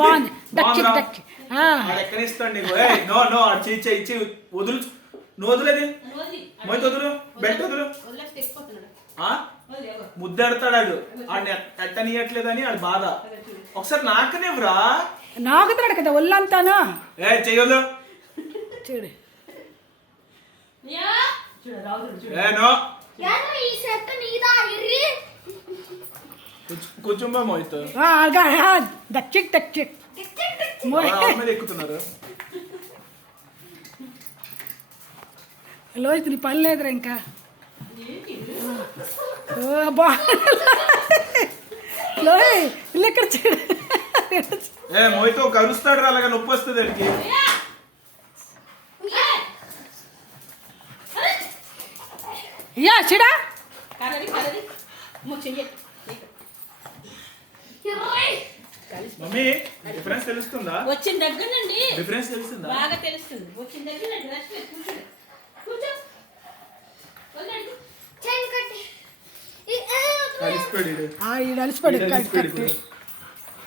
బాగుంది డక్కి డక్కి ఎక్కడిస్తాడు నీకు no no ఇచ్చి వదులు నువ్వు వదులేది మొయ్యి వదులు బెల్ట్ వదులు ముద్దెడతాడు ఆడిని ఎట్టనీయట్లేదని ఆడు బాధ ఒకసారి నాకనేవ్రా నాకుతాడు కదా ఒళ్ళంతాను చెయ్యదు చూడు కూర్చుంబా మోయితో దచ్చిక్ దచ్చిక్ ఎక్కుతున్నారు లోహిత్ నీ పని లేదురా ఇంకా లోహిత్ ఇల్లు ఎక్కడ చూడు మోయితో కరుస్తాడు అలాగా నొప్పి వస్తుంది దానికి యా చిడా మమ్మీ డిఫరెన్స్ తెలుస్తుందా వచ్చిన దగ్గర నుండి డిఫరెన్స్ తెలుస్తుందా బాగా తెలుస్తుంది వచ్చిన దగ్గర అలిసిపడి